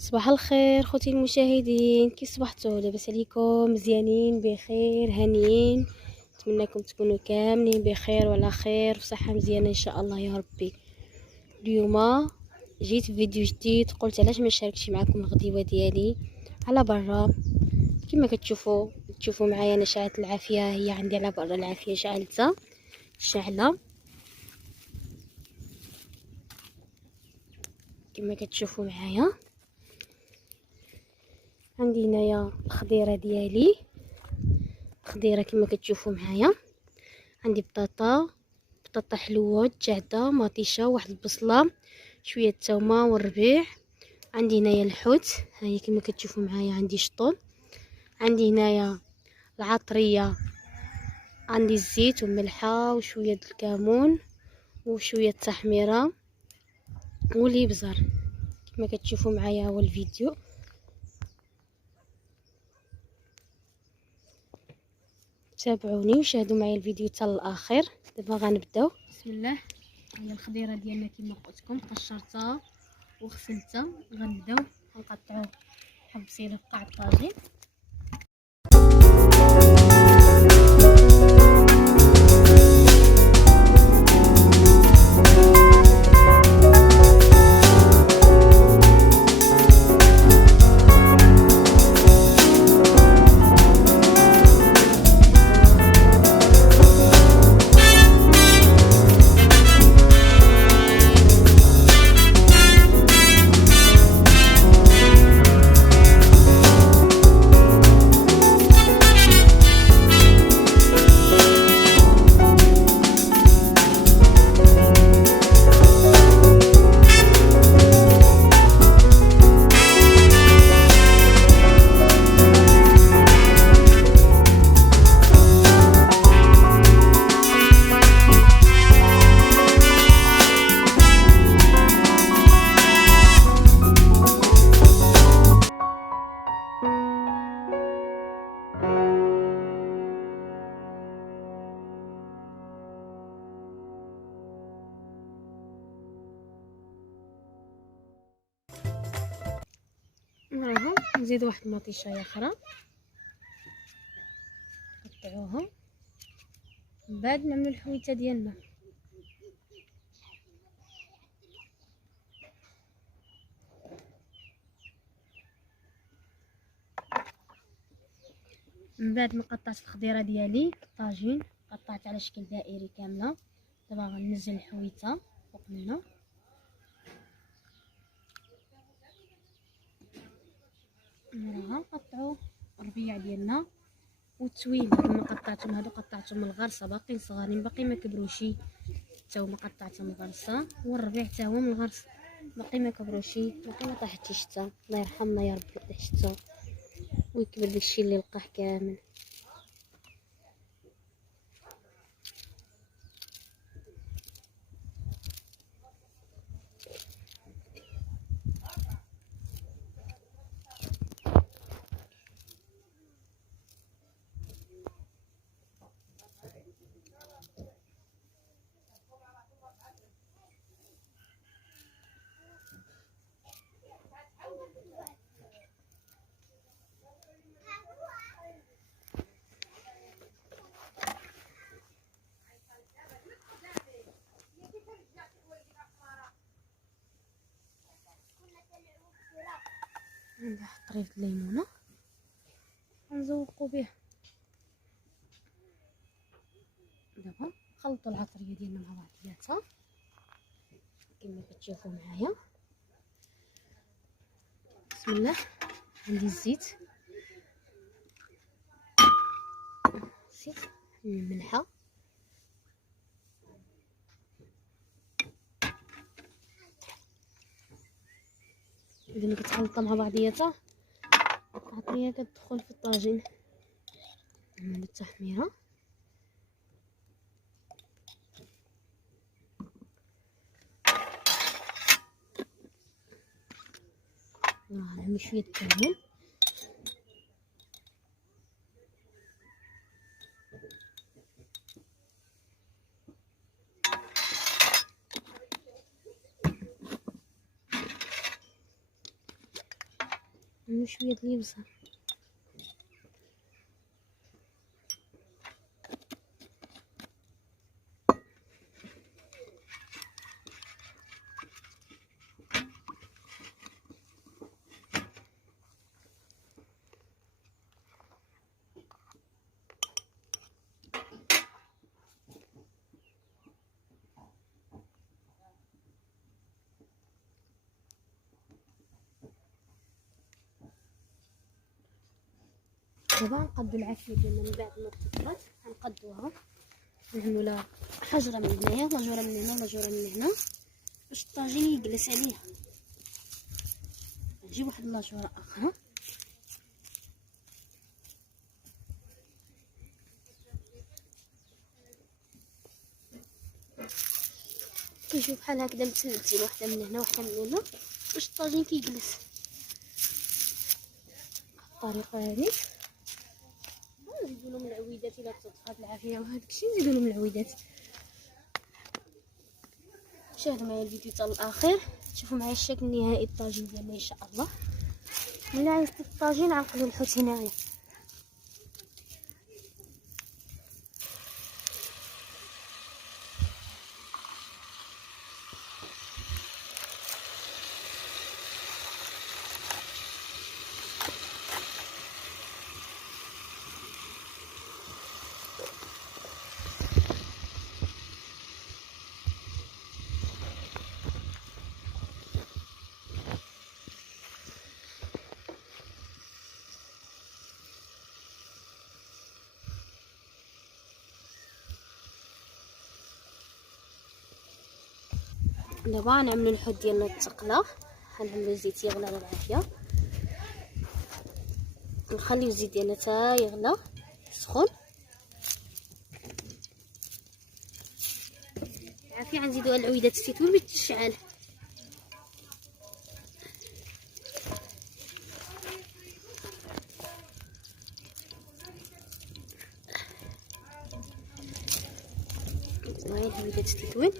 صباح الخير خوتي المشاهدين، كي صبحتوا؟ لاباس عليكم؟ مزيانين بخير هانيين؟ نتمنىكم تكونوا كاملين بخير وعلى خير وصحه مزيانه ان شاء الله يا ربي. اليوم جيت في فيديو جديد، قلت علاش ما نشاركش معكم الغديوه ديالي على برا. كما تشوفوا معايا انا شعلت العافيه، هي عندي على برا العافيه شعلتها شعله كما كتشوفوا معايا. عندي هنايا الخضيره ديالي، خضيره كما كتشوفوا معايا. عندي بطاطا حلوه جاهده مطيشه، واحد البصله، شويه الثومه والربيع. عندي هنايا الحوت، ها هي كما كتشوفوا معايا. عندي شطون، عندي هنايا العطريه، عندي الزيت والملحه وشويه الكمون وشويه التحميره والابزار كما كتشوفوا معايا. هو الفيديو تابعوني وشاهدوا معايا الفيديو حتى الاخر. دابا غنبداو. بسم الله. هي الخضيره ديالنا كما قلت لكم قشرتها وغسلتها. غنبداو نقطعوا حب بصيله في قاع الطاجين. نعم، نزيد واحد المطيشه اخرى نقطعوها، من بعد نعملوا الحويته ديالنا. من بعد ما قطعت الخضيره ديالي في الطاجين، قطعت على شكل دائري كامله. دابا غننزل الحويته فوق منها. راه نقطعوا الربيع ديالنا والتوين. لما قطعتهم هادو قطعتهم الغرسه باقيين صغارين، باقي ما كبروشي. الثومه قطعتهم الغرسه والربيع حتى هو من الغرس، باقي ما كبروشي، باقي ما طاحتش حتى. الله يرحمنا يا ربي طيح حتى ويكبر داكشي اللي لقاه كامل. عندي طريف الليمونه غنزوقو به. دابا نخلطوا العطريه ديالنا مع بعضياتها كما كتشوفوا معايا. بسم الله. عندي الزيت الملحه، ملي كتخلطها مع بعضياتها العطريه كتدخل في الطاجين. نعمل التحميره. نعمل شويه الكمون، شويه د اليبزه. دابا نقادو العافيه ديالنا من بعد ما تطبخات. غنقادوها نعملو لها حجره من هنايا لاجوره من هنا لاجوره من هنا باش الطاجين يجلس عليها. نجيب واحد لاجوره اخرى كيجيو بحال هكذا متسلتين، وحده من هنا وحده من هنا باش الطاجين كيجلس. الطريقه هذه نزيدو لهم العويدات الا كتطفات العافيه وهذاك الشيء نزيدو لهم العويدات. شاهدوا معايا الفيديو حتى الاخير تشوفوا معايا الشكل النهائي الطاجين ديالنا ان شاء الله. ملي عايز الطاجين عنقلوا الحوت هنايا. دابا غنعملو الحوت ديالنا التقله. غنعملو الزيت يغلى بالعافيه، نخليو الزيت ديالنا حتى يغلى سخون عافيه. غنزيدو العويدات الزيتون باش تشعل. هاي العويدات الزيتون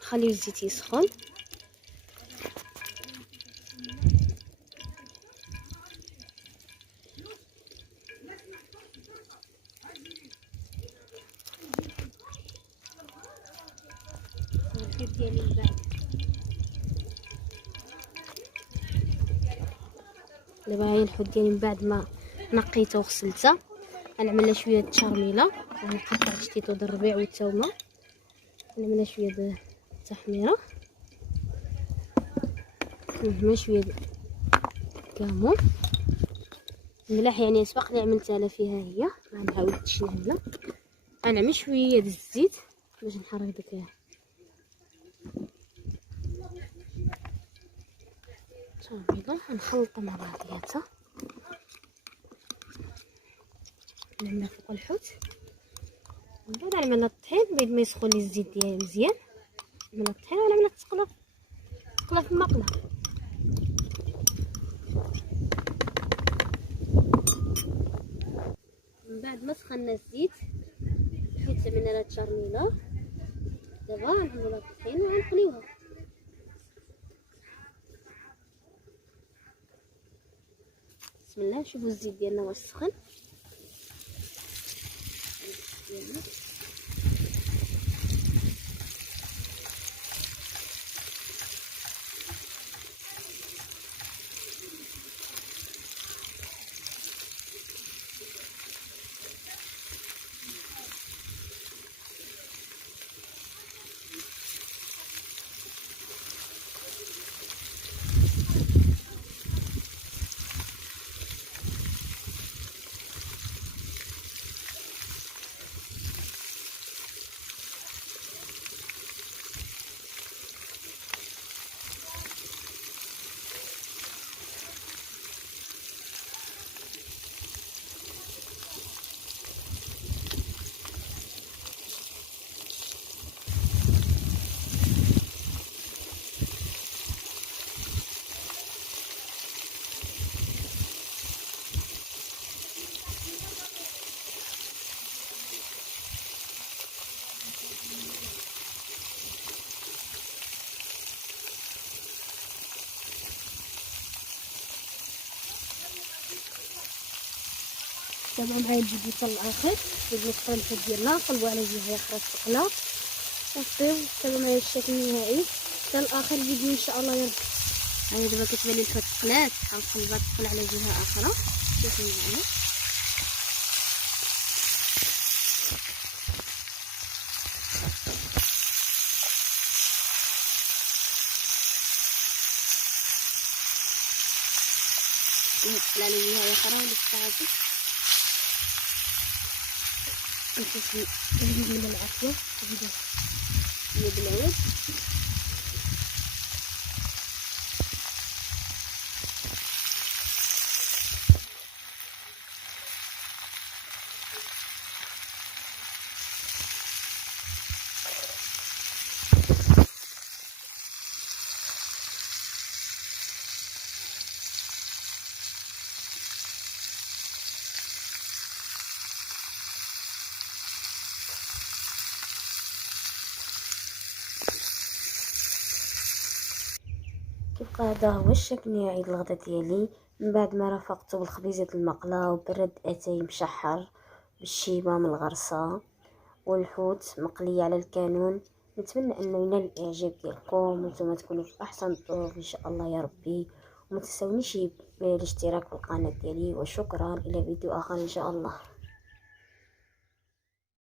خليو الزيت يسخن. الحوت ديالي من بعد دابا هاي الحوت ديالي من بعد ما نقيته وغسلته غنعمل لها شويه التشرميله. غنقطع الشتيتو د الربيع والثومه، نعمل لها شويه د التحميره، نعمل شويه د الكمون الملح يعني سبق لي عملتها لها فيها هي. ما نعاودش نعملها. غنعمل شويه د الزيت باش نحرك داك التشرميله. غنخلطها مع بعضياتها، نعملها فوق الحوت. من بعد نعمل الطحين بعد ما يسخن لي الزيت ديالي مزيان. نعمل الطحين ونعمل التقله في المقله. من بعد ما سخنا الزيت الحوت عملنا لها التشرميله. دابا غنعملو لها الطحين وغنقليوها. بسم الله. نشوفوا الزيت ديالنا واش سخن. تابعوا معايا الفيديو حتى الاخر. نبداو الفرنسه ديالنا نقلبوا على جهه اخرى تقلى وصافي. تابعوا معايا الشكل النهائي حتى الاخر الفيديو ان شاء الله يا ربي. هاني دابا كتبان لي الفات تقلات، غنقلبها تقل على جهه اخرى. شوفوا معايا نقل على جهه اخرى وللتعافي. نشوف نزيد من العافيه نزيد بالعود. كيبقى هذا هو الشكل النهائي للغدا ديالي من بعد ما رافقته بالخبيزات المقلاه وبرد اتاي مشحر بالشيبه من الغرسه والحوت مقليه على الكانون. نتمنى انه ينال الاعجاب ديالكم وانتم تكونوا في احسن الظروف ان شاء الله يا ربي. وما تنسونيش بالاشتراك في القناه ديالي، وشكرا. الى فيديو اخر ان شاء الله.